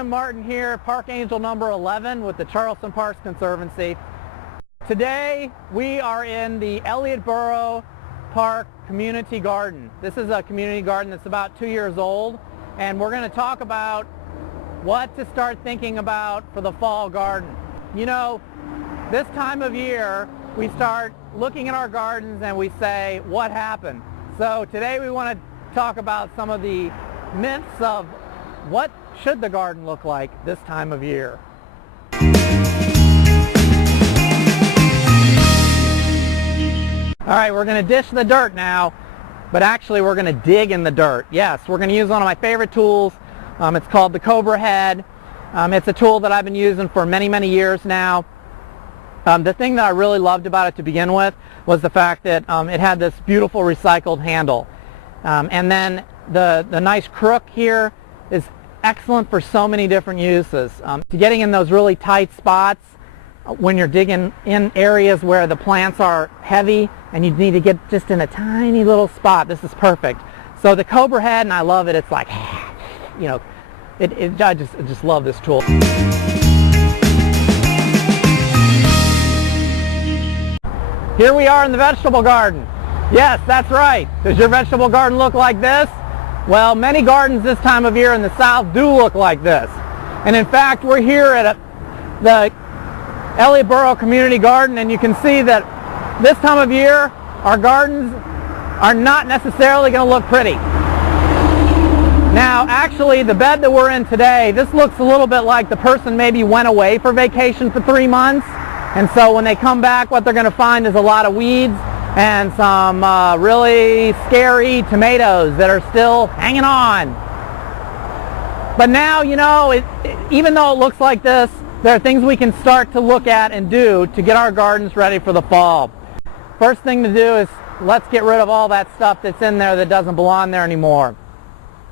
Jim Martin here, Park Angel number 11 with the Charleston Parks Conservancy. Today we are in the Elliottboro Park Community Garden. This is a community garden that's about 2 years old, and we're going to talk about what to start thinking about for the fall garden. You know, this time of year we start looking at our gardens and we say, what happened? So today we want to talk about some of the myths of what should the garden look like this time of year. All right, we're going to dish the dirt now, but actually we're going to dig in the dirt. Yes, we're going to use one of my favorite tools. It's called the Cobra Head. It's a tool that I've been using for many, many years now. The thing that I really loved about it to begin with was the fact that it had this beautiful recycled handle. And then the nice crook here is excellent for so many different uses. Getting in those really tight spots when you're digging in areas where the plants are heavy and you need to get just in a tiny little spot, this is perfect. So the Cobra Head, and I love it, it's like, you know, I just love this tool. Here we are in the vegetable garden. Yes, that's right. Does your vegetable garden look like this? Well, many gardens this time of year in the South do look like this. And in fact, we're here at the Elliottboro Community Garden, and you can see that this time of year, our gardens are not necessarily going to look pretty. Now, actually, the bed that we're in today, this looks a little bit like the person maybe went away for vacation for 3 months, and so when they come back, what they're going to find is a lot of weeds and some really scary tomatoes that are still hanging on. But now, you know, even though it looks like this, there are things we can start to look at and do to get our gardens ready for the fall. First thing to do is let's get rid of all that stuff that's in there that doesn't belong there anymore.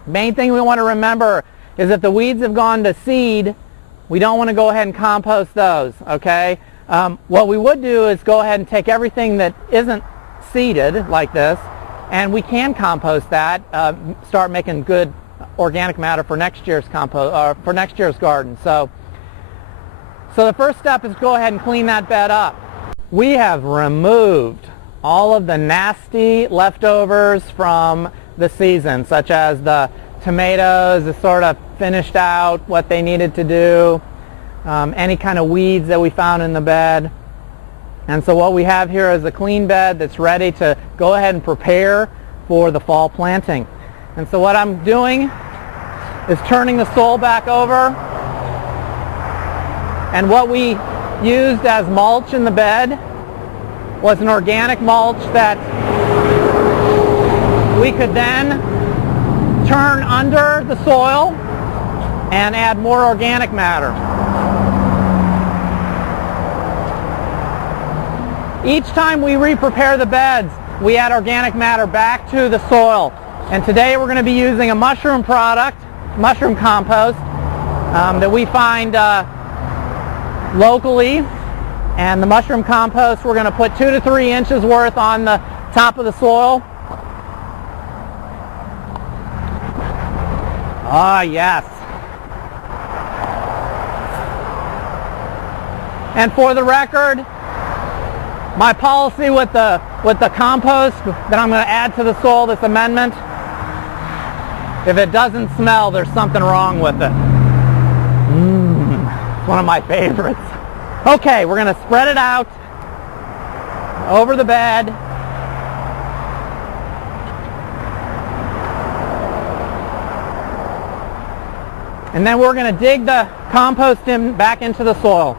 Main thing we want to remember is if the weeds have gone to seed, we don't want to go ahead and compost those, okay? What we would do is go ahead and take everything that isn't seeded like this, and we can compost that, start making good organic matter for next year's for next year's garden. So the first step is go ahead and clean that bed up. We have removed all of the nasty leftovers from the season, such as the tomatoes, is sort of finished out what they needed to do. Any kind of weeds that we found in the bed. And so what we have here is a clean bed that's ready to go ahead and prepare for the fall planting. And so what I'm doing is turning the soil back over. And what we used as mulch in the bed was an organic mulch that we could then turn under the soil and add more organic matter. Each time we re-prepare the beds, we add organic matter back to the soil. And today we're going to be using a mushroom product, mushroom compost, that we find locally. And the mushroom compost, we're going to put 2 to 3 inches worth on the top of the soil. Ah, yes. And for the record, my policy with the compost that I'm going to add to the soil, this amendment, if it doesn't smell, there's something wrong with it. It's one of my favorites. Okay, we're going to spread it out over the bed. And then we're going to dig the compost back into the soil.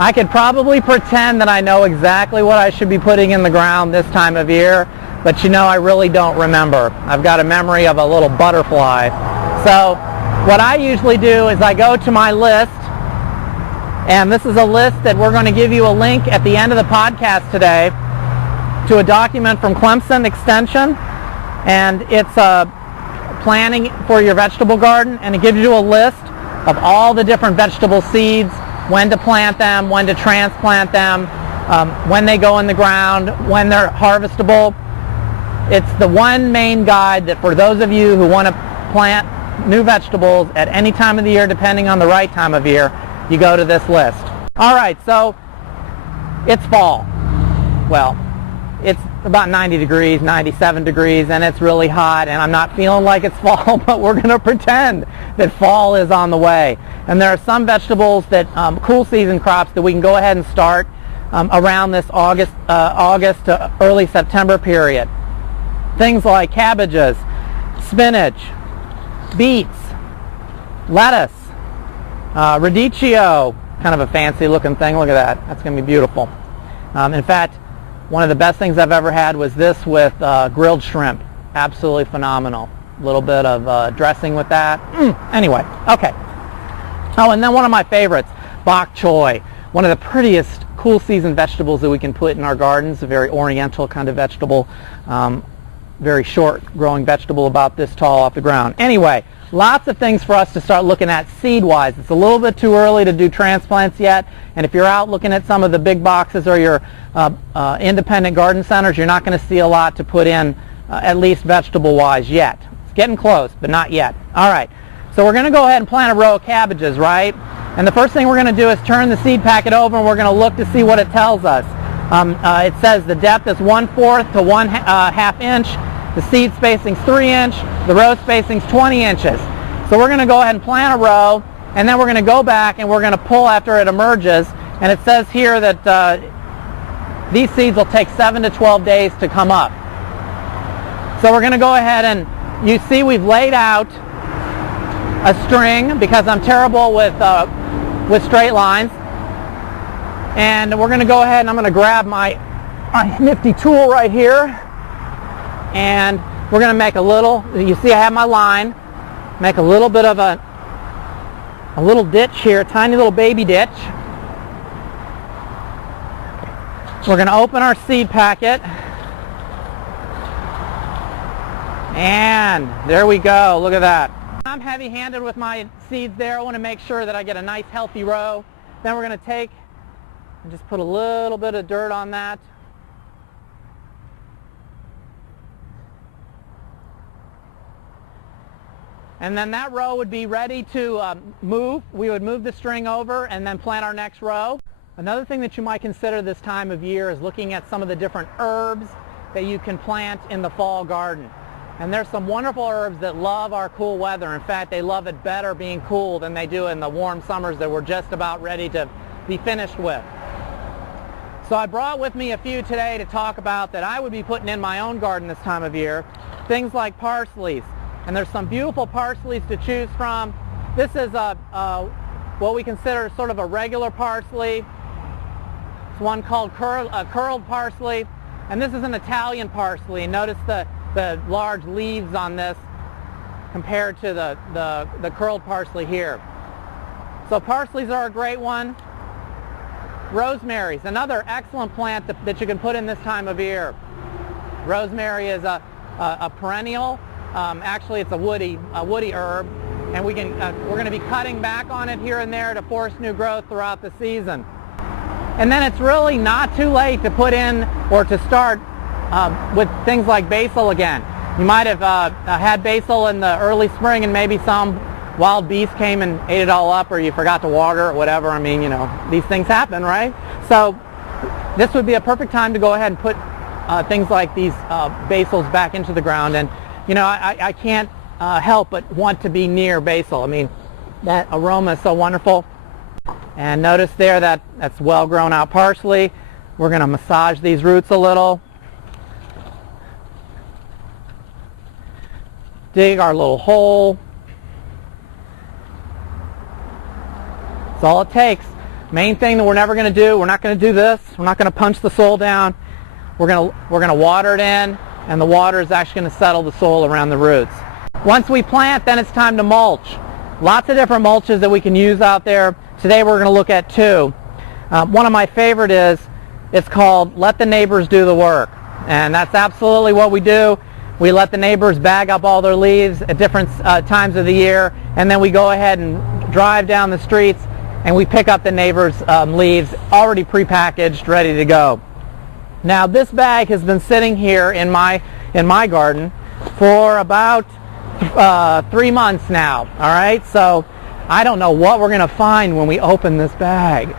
I could probably pretend that I know exactly what I should be putting in the ground this time of year, but you know, I really don't remember. I've got a memory of a little butterfly. So what I usually do is I go to my list, and this is a list that we're going to give you a link at the end of the podcast today to a document from Clemson Extension, and it's planning for your vegetable garden, and it gives you a list of all the different vegetable seeds, when to plant them, when to transplant them, when they go in the ground, when they're harvestable. It's the one main guide that for those of you who want to plant new vegetables at any time of the year, depending on the right time of year, you go to this list. All right, so it's fall. Well, it's about 90 degrees, 97 degrees, and it's really hot, and I'm not feeling like it's fall, but we're going to pretend that fall is on the way. And there are some vegetables that, cool season crops, that we can go ahead and start around this August to early September period. Things like cabbages, spinach, beets, lettuce, radicchio, kind of a fancy looking thing. Look at that. That's going to be beautiful. In fact, one of the best things I've ever had was this with grilled shrimp. Absolutely phenomenal. A little bit of dressing with that. Anyway, okay. Oh, and then one of my favorites, bok choy. One of the prettiest cool season vegetables that we can put in our gardens. A very oriental kind of vegetable. Very short growing vegetable, about this tall off the ground. Anyway, lots of things for us to start looking at seed-wise. It's a little bit too early to do transplants yet, and if you're out looking at some of the big boxes or your independent garden centers, you're not going to see a lot to put in, at least vegetable-wise yet. It's getting close, but not yet. All right, so we're going to go ahead and plant a row of cabbages, right? And the first thing we're going to do is turn the seed packet over, and we're going to look to see what it tells us. It says the depth is 1/4 to 1/2 inch. The seed spacing's 3 inch. The row spacing's 20 inches. So we're going to go ahead and plant a row, and then we're going to go back and we're going to pull after it emerges. And it says here that these seeds will take 7 to 12 days to come up. So we're going to go ahead and, you see we've laid out a string because I'm terrible with straight lines. And we're going to go ahead and I'm going to grab my nifty tool right here, and we're going to make a little, you see I have my line, make a little bit of a little ditch here, a tiny little baby ditch. We're going to open our seed packet, and there we go. Look at that. I'm heavy-handed with my seeds there. I want to make sure that I get a nice healthy row. Then we're going to take and just put a little bit of dirt on that. And then that row would be ready to move. We would move the string over and then plant our next row. Another thing that you might consider this time of year is looking at some of the different herbs that you can plant in the fall garden. And there's some wonderful herbs that love our cool weather. In fact, they love it better being cool than they do in the warm summers that we're just about ready to be finished with. So I brought with me a few today to talk about that I would be putting in my own garden this time of year. Things like parsleys. And there's some beautiful parsleys to choose from. This is what we consider sort of a regular parsley. It's one called curled parsley. And this is an Italian parsley. Notice the large leaves on this compared to the curled parsley here. So parsleys are a great one. Rosemary's another excellent plant that you can put in this time of year. Rosemary is a perennial. Actually, it's a woody herb, and we're going to be cutting back on it here and there to force new growth throughout the season. And then it's really not too late to put in or to start with things like basil again. You might have had basil in the early spring, and maybe some wild beast came and ate it all up, or you forgot to water or whatever. I mean, you know, these things happen, right? So this would be a perfect time to go ahead and put things like these basils back into the ground. And you know, I can't help but want to be near basil. I mean, that aroma is so wonderful. And notice there that that's well grown out parsley. We're going to massage these roots a little. Dig our little hole. That's all it takes. Main thing that we're never going to do, we're not going to do this. We're not going to punch the soil down. We're going to water it in, and the water is actually going to settle the soil around the roots. Once we plant, then it's time to mulch. Lots of different mulches that we can use out there. Today we're going to look at two. One of my favorite it's called Let the Neighbors Do the Work. And that's absolutely what we do. We let the neighbors bag up all their leaves at different times of the year, and then we go ahead and drive down the streets and we pick up the neighbors' leaves already prepackaged, ready to go. Now this bag has been sitting here in my garden for about 3 months now. All right, so I don't know what we're going to find when we open this bag.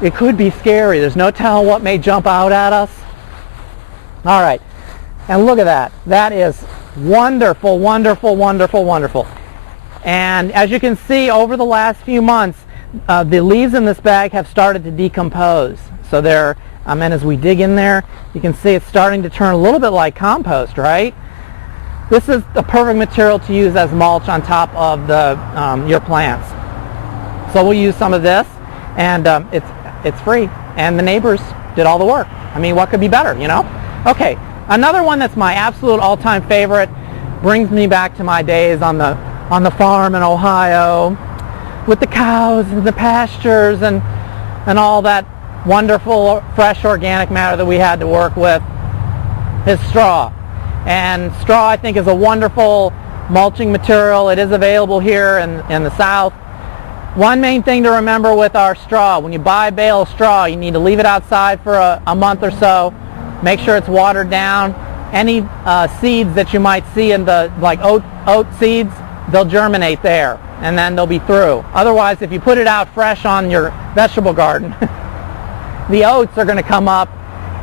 It could be scary. There's no telling what may jump out at us. All right, and look at that. That is wonderful, wonderful, wonderful, wonderful. And as you can see, over the last few months, the leaves in this bag have started to decompose. So they're, and as we dig in there, you can see it's starting to turn a little bit like compost, right? This is the perfect material to use as mulch on top of your plants. So we'll use some of this, and it's free, and the neighbors did all the work. I mean, what could be better, you know? Okay, another one that's my absolute all-time favorite, brings me back to my days on the farm in Ohio with the cows and the pastures and all that wonderful fresh organic matter that we had to work with, is straw. And straw, I think, is a wonderful mulching material. It is available here in the South. One main thing to remember with our straw, when you buy a bale of straw, you need to leave it outside for a month or so. Make sure it's watered down. Any seeds that you might see in the, like oat seeds, they'll germinate there, and then they'll be through. Otherwise, if you put it out fresh on your vegetable garden, the oats are going to come up,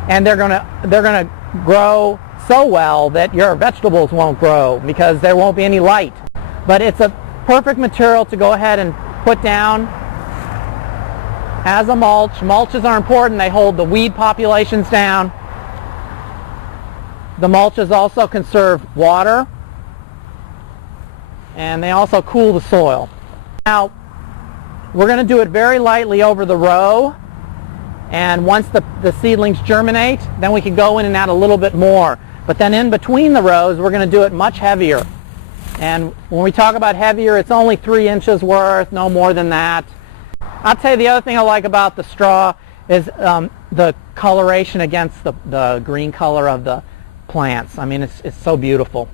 and they're going to grow so well that your vegetables won't grow because there won't be any light. But it's a perfect material to go ahead and put down as a mulch. Mulches are important. They hold the weed populations down. The mulches also conserve water, and they also cool the soil. Now, we're going to do it very lightly over the row, and once the seedlings germinate, then we can go in and add a little bit more. But then in between the rows, we're going to do it much heavier. And when we talk about heavier, it's only 3 inches worth, no more than that. I'll tell you the other thing I like about the straw is the coloration against the green color of the plants. I mean, it's so beautiful.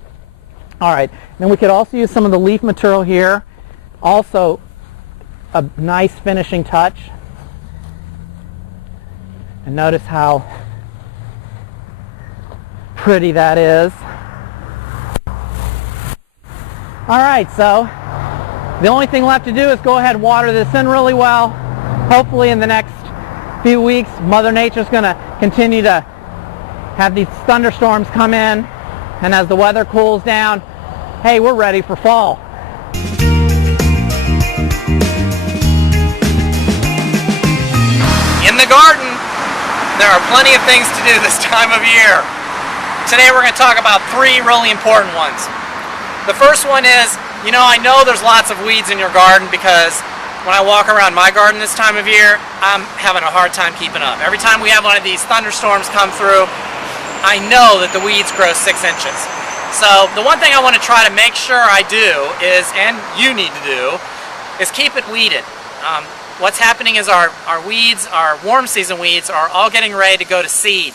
All right, then we could also use some of the leaf material here. Also a nice finishing touch. And notice how pretty that is. All right, so the only thing left to do is go ahead and water this in really well. Hopefully in the next few weeks, Mother Nature's going to continue to have these thunderstorms come in, and as the weather cools down, hey, we're ready for fall. In the garden, there are plenty of things to do this time of year. Today we're going to talk about 3 really important ones. The first one is, you know, I know there's lots of weeds in your garden because when I walk around my garden this time of year, I'm having a hard time keeping up. Every time we have one of these thunderstorms come through, I know that the weeds grow 6 inches. So the one thing I want to try to make sure I do is, and you need to do, is keep it weeded. What's happening is our weeds, our warm season weeds, are all getting ready to go to seed.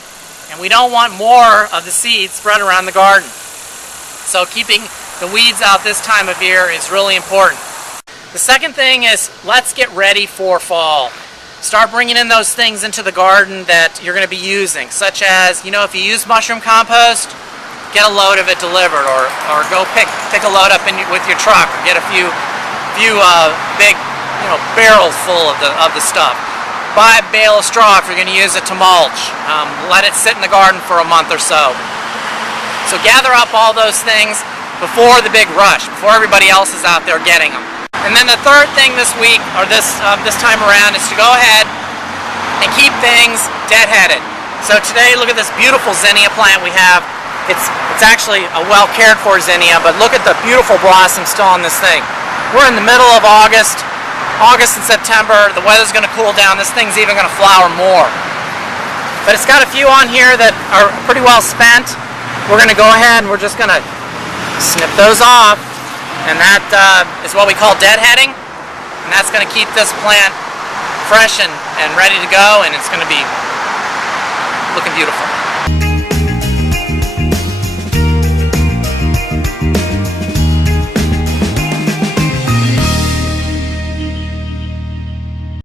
And we don't want more of the seeds spread around the garden. So keeping the weeds out this time of year is really important. The second thing is, let's get ready for fall. Start bringing in those things into the garden that you're going to be using, such as, you know, if you use mushroom compost, get a load of it delivered, or go pick a load up with your truck, or get a few big, you know, barrels full of the stuff. Buy a bale of straw if you're going to use it to mulch. Let it sit in the garden for a month or so. So gather up all those things before the big rush, before everybody else is out there getting them. And then the third thing this week, or this time around, is to go ahead and keep things deadheaded. So today, look at this beautiful zinnia plant we have. It's actually a well cared for zinnia, but look at the beautiful blossom still on this thing. We're in the middle of August and September. The weather's going to cool down. This thing's even going to flower more. But it's got a few on here that are pretty well spent. We're going to go ahead and we're just going to snip those off. And that is what we call deadheading, and that's going to keep this plant fresh and ready to go, and it's going to be looking beautiful.